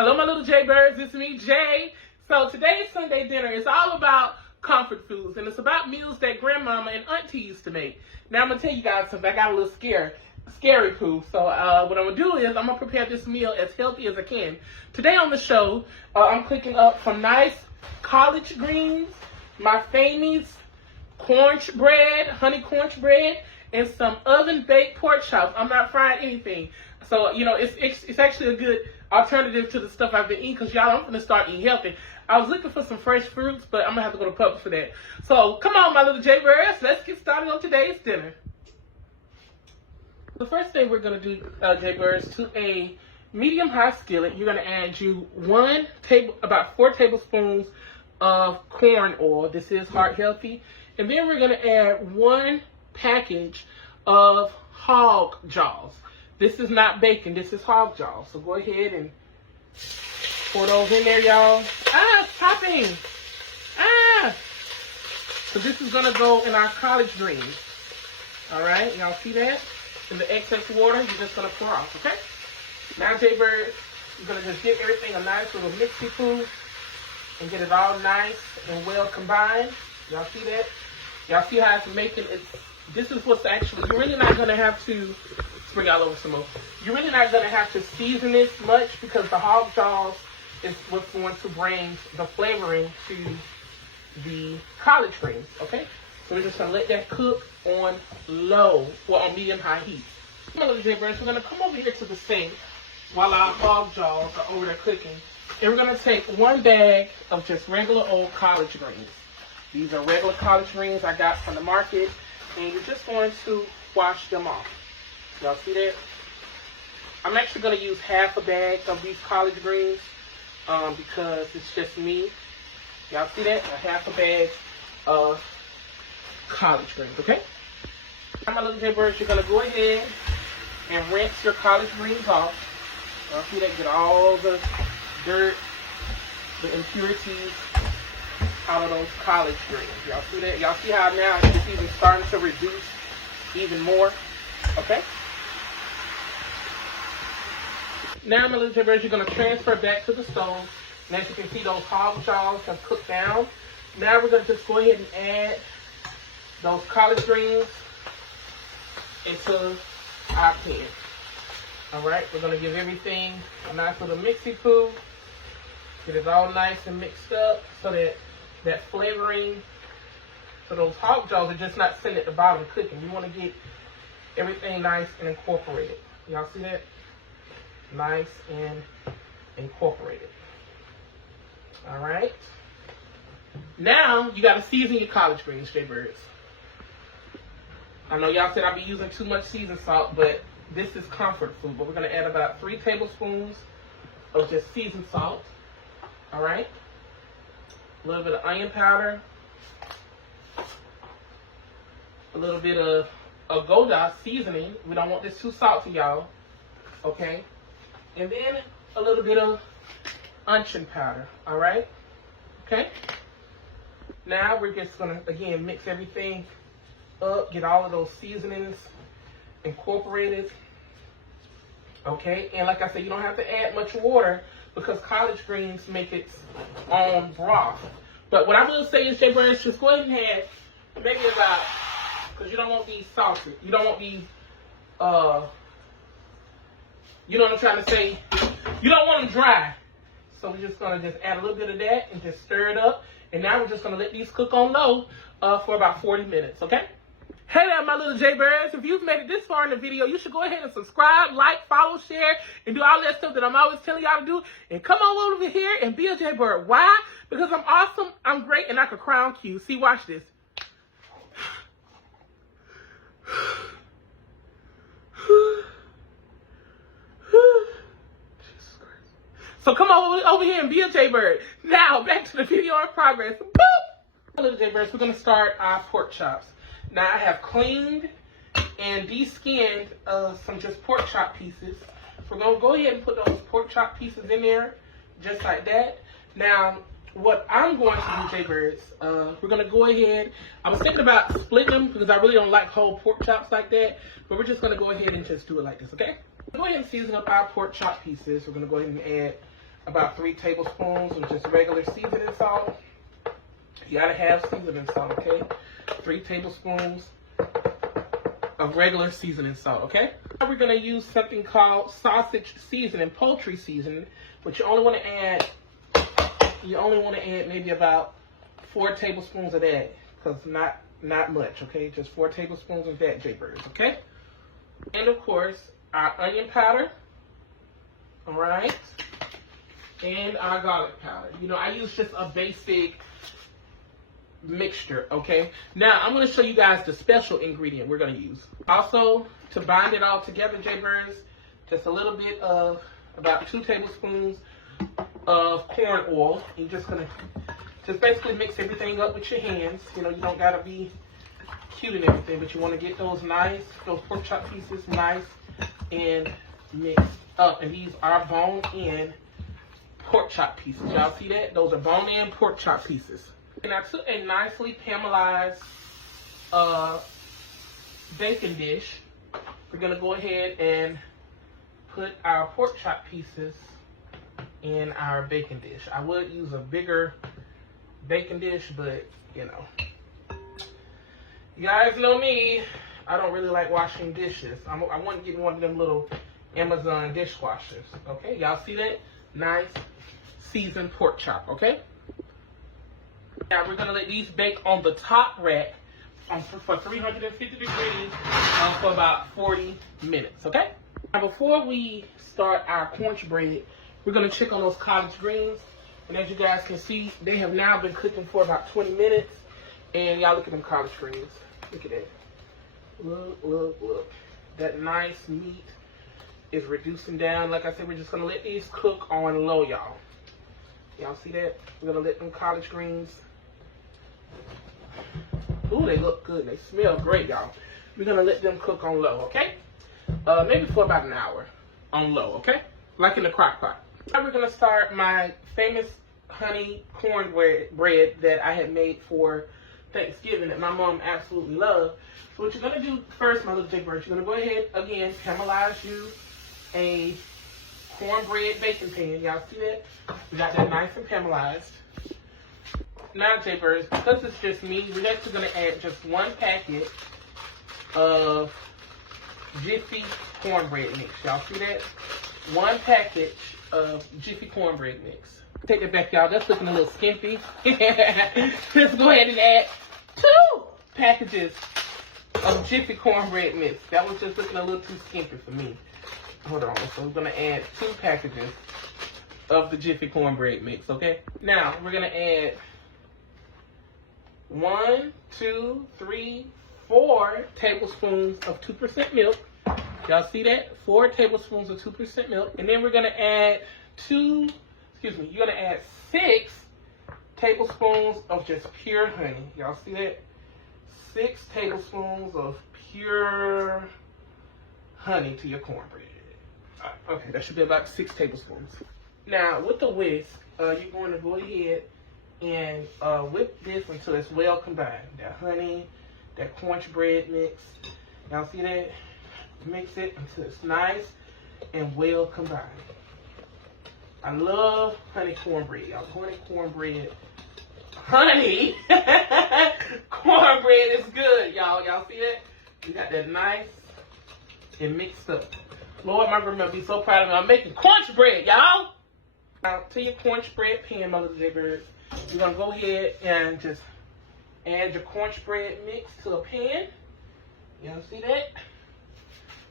Hello, my little Jaybirds. It's me, Jay. So today's Sunday dinner is all about comfort foods, and it's about meals that grandmama and auntie used to make. Now I'm gonna tell you guys something. I got a little scary poo. So what I'm gonna do is I'm gonna prepare this meal as healthy as I can. Today on the show, I'm cooking up some nice collard greens, my famous cornbread, honey cornbread, and some oven baked pork chops. I'm not frying anything. So, you know, it's actually a good alternative to the stuff I've been eating, because y'all, I'm going to start eating healthy. I was looking for some fresh fruits, but I'm going to have to go to Publix for that. So, come on, my little Jaybirds. Let's get started on today's dinner. The first thing we're going to do, Jaybirds, to a medium-high skillet, you're going to add about 4 tablespoons of corn oil. This is heart healthy. And then we're going to add 1 package of hog jaws. This is not bacon, this is hog jaws. So go ahead and pour those in there, y'all. It's popping. So this is gonna go in our collard greens. All right, y'all see that? And the excess water, you're just gonna pour off, okay? Now, Jaybirds, you're gonna just give everything a nice little mixy poo and get it all nice and well combined. Y'all see that? Y'all see how it's making it? This is what's actually, you're really not gonna have to bring y'all over some more. You're really not going to have to season this much, because the hog jaws is what's going to bring the flavoring to the collard greens, okay? So we're just going to let that cook on low, or on medium-high heat. My little Jaybirds, we're going to come over here to the sink while our hog jaws are over there cooking. And we're going to take 1 bag of just regular old collard greens. These are regular collard greens I got from the market, and you're just going to wash them off. Y'all see that? I'm actually going to use half a bag of these collard greens because it's just me. Y'all see that? Half a bag of collard greens, okay? Now, my little Jaybirds, you're going to go ahead and rinse your collard greens off. Y'all see that? Get all the dirt, the impurities out of those collard greens. Y'all see that? Y'all see how now it's even starting to reduce even more? Okay? Now, my little Jaybirds, you're going to transfer back to the stove. And as you can see, those hog jaws have cooked down. Now we're going to just go ahead and add those collard greens into our pan. Alright, we're going to give everything a nice little mixy poo. Get it all nice and mixed up so that that flavoring, so those hog jaws are just not sitting at the bottom cooking. You want to get everything nice and incorporated. Y'all see that? Nice and incorporated. All right. Now you got to season your collard greens, Jaybirds. I know y'all said I'd be using too much seasoned salt, but this is comfort food. But we're going to add about 3 tablespoons of just seasoned salt. All right. A little bit of onion powder. A little bit of Gouda seasoning. We don't want this too salty, y'all. Okay. And then a little bit of onion powder. Alright? Okay? Now we're just going to, again, mix everything up. Get all of those seasonings incorporated. Okay? And like I said, you don't have to add much water, because collard greens make its own broth. But what I will say is, Jaybirds, just go ahead and add maybe about, because you don't want these salty. You don't want these, you know what I'm trying to say? You don't want them dry. So we're just going to just add a little bit of that and just stir it up. And now we're just going to let these cook on low for about 40 minutes, okay? Hey there, my little Jaybirds. If you've made it this far in the video, you should go ahead and subscribe, like, follow, share, and do all that stuff that I'm always telling y'all to do. And come on over here and be a Jaybird. Why? Because I'm awesome, I'm great, and I can crown you. See, watch this. So come on over here and be a Jaybird. Now, back to the video in progress. Boop! Little Jaybirds, we're going to start our pork chops. Now, I have cleaned and de-skinned some just pork chop pieces. So we're going to go ahead and put those pork chop pieces in there, just like that. Now, what I'm going to do, Jaybirds, we're going to go ahead. I was thinking about splitting them because I really don't like whole pork chops like that. But we're just going to go ahead and just do it like this, okay? Go ahead and season up our pork chop pieces. We're going to go ahead and add about 3 tablespoons of just regular seasoning salt. You gotta have seasoning salt, okay? 3 tablespoons of regular seasoning salt, okay? Now we're gonna use something called sausage seasoning, poultry seasoning, but you only wanna add maybe about 4 tablespoons of that, because not much, okay? Just 4 tablespoons of that, Jaybirds, okay? And of course, our onion powder, all right? And our garlic powder. You know, I use just a basic mixture, okay? Now, I'm going to show you guys the special ingredient we're going to use. Also, to bind it all together, Jaybirds, just a little bit of about 2 tablespoons of corn oil. You're just going to just basically mix everything up with your hands. You know, you don't got to be cute and everything, but you want to get those pork chop pieces nice and mixed up. And these are bone-in pork chop pieces. Y'all see that? Those are bone-in pork chop pieces. And I took a nicely caramelized baking dish. We're going to go ahead and put our pork chop pieces in our baking dish. I would use a bigger baking dish, but you know. You guys know me. I don't really like washing dishes. I want to get one of them little Amazon dishwashers. Okay, y'all see that? Nice seasoned pork chop, okay? Now we're going to let these bake on the top rack for 350 degrees for about 40 minutes, okay? Now before we start our cornbread, we're going to check on those collard greens. And as you guys can see, they have now been cooking for about 20 minutes. And y'all look at them collard greens. Look at that. Look, look, look. That nice meat is reducing down. Like I said, we're just going to let these cook on low, y'all. Y'all see that? We're going to let them collard greens. Ooh, they look good. They smell great, y'all. We're going to let them cook on low, okay? Maybe for about an hour on low, okay? Like in the crock pot. Now we're going to start my famous honey cornbread that I had made for Thanksgiving that my mom absolutely loved. So what you're going to do first, my little Jaybirds, you're going to go ahead, again, caramelize you a cornbread baking pan. Y'all see that? We got that nice and caramelized. Now, Jaybirds, because it's just me, we're actually going to add just 1 packet of Jiffy cornbread mix. Y'all see that? 1 package of Jiffy cornbread mix. Take it back, y'all. That's looking a little skimpy. Let's go ahead and add 2 packages of Jiffy cornbread mix. That was just looking a little too skimpy for me. Hold on. So we're going to add 2 packages of the Jiffy cornbread mix, okay? Now, we're going to add 1, 2, 3, 4 tablespoons of 2% milk. Y'all see that? 4 tablespoons of 2% milk. And then we're going to add you're going to add 6 tablespoons of just pure honey. Y'all see that? 6 tablespoons of pure honey to your cornbread. Okay, that should be about 6 tablespoons. Now, with the whisk, you're going to go ahead and whip this until it's well combined. That honey, that cornbread mix. Y'all see that? Mix it until it's nice and well combined. I love honey cornbread. Y'all, cornbread. Honey cornbread is good, y'all. Y'all see that? We got that nice and mixed up. Lord, my grandma be so proud of me. I'm making cornbread, y'all. Now, to your cornbread pan, my little Jaybirds, you're going to go ahead and just add your cornbread mix to a pan. Y'all see that?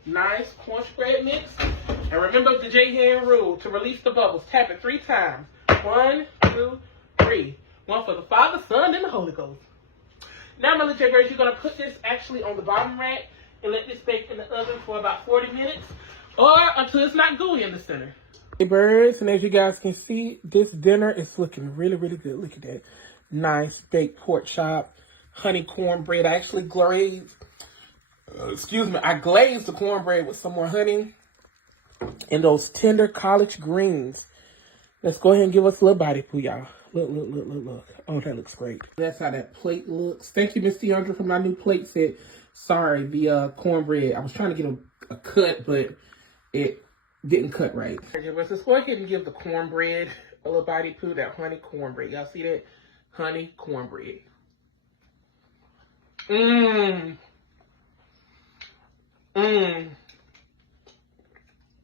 Nice cornbread mix. And remember the J-hand rule. To release the bubbles, tap it 3 times. 1, 2, 3. 1 for the Father, Son, and the Holy Ghost. Now, my little Jaybirds, you're going to put this actually on the bottom rack and let this bake in the oven for about 40 minutes or until it's not gooey in the center. Jaybirds, and as you guys can see, this dinner is looking really, really good. Look at that. Nice baked pork chop, honey cornbread. I actually glazed the cornbread with some more honey and those tender collard greens. Let's go ahead and give us a little body poo, y'all. Look, look, look, look, look. Oh, that looks great. That's how that plate looks. Thank you, Miss Deandra, for my new plate set. Sorry, the cornbread. I was trying to get a cut, but it didn't cut right. Okay, let's go ahead and give the cornbread a little bite too. That honey cornbread. Y'all see that? Honey cornbread. Mmm. Mmm.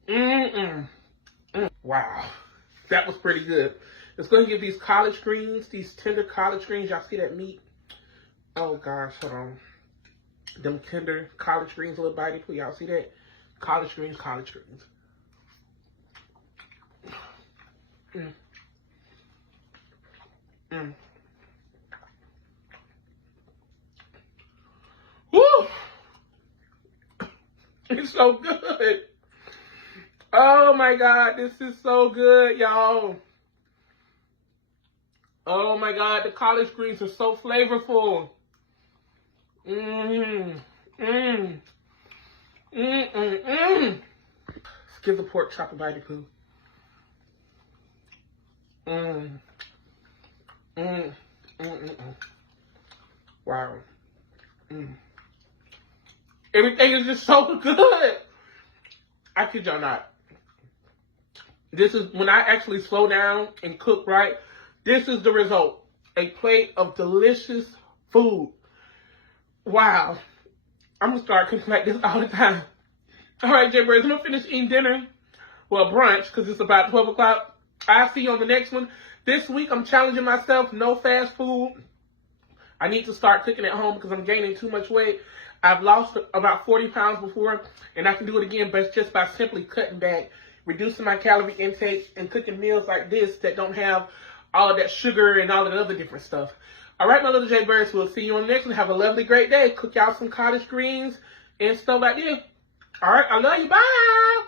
Mmm. Wow. That was pretty good. Let's go ahead and give these collard greens, these tender collard greens. Y'all see that meat? Oh gosh, hold on. Them tender collard greens, a little bitey, please. Y'all see that? Collard greens, collard greens. Mm. Mm. Woo! It's so good. Oh my God, this is so good, y'all. Oh my God, the collard greens are so flavorful. Mmm. Mmm. Mmm. Mmm. Let's give the pork chop a bitey poo. Mmm. Mmm. Mmm. Wow. Mmm. Everything is just so good. I kid y'all not. This is when I actually slow down and cook right. This is the result. A plate of delicious food. Wow. I'm going to start cooking like this all the time. All right, Jaybirds, I'm going to finish eating dinner. Well, brunch, because it's about 12 o'clock. I'll see you on the next one. This week, I'm challenging myself. No fast food. I need to start cooking at home because I'm gaining too much weight. I've lost about 40 pounds before, and I can do it again, but it's just by simply cutting back, reducing my calorie intake, and cooking meals like this that don't have all of that sugar and all of the other different stuff. All right, my little Jaybirds, we'll see you on the next one. Have a lovely, great day. Cook y'all some collard greens and stuff like this. All right, I love you. Bye.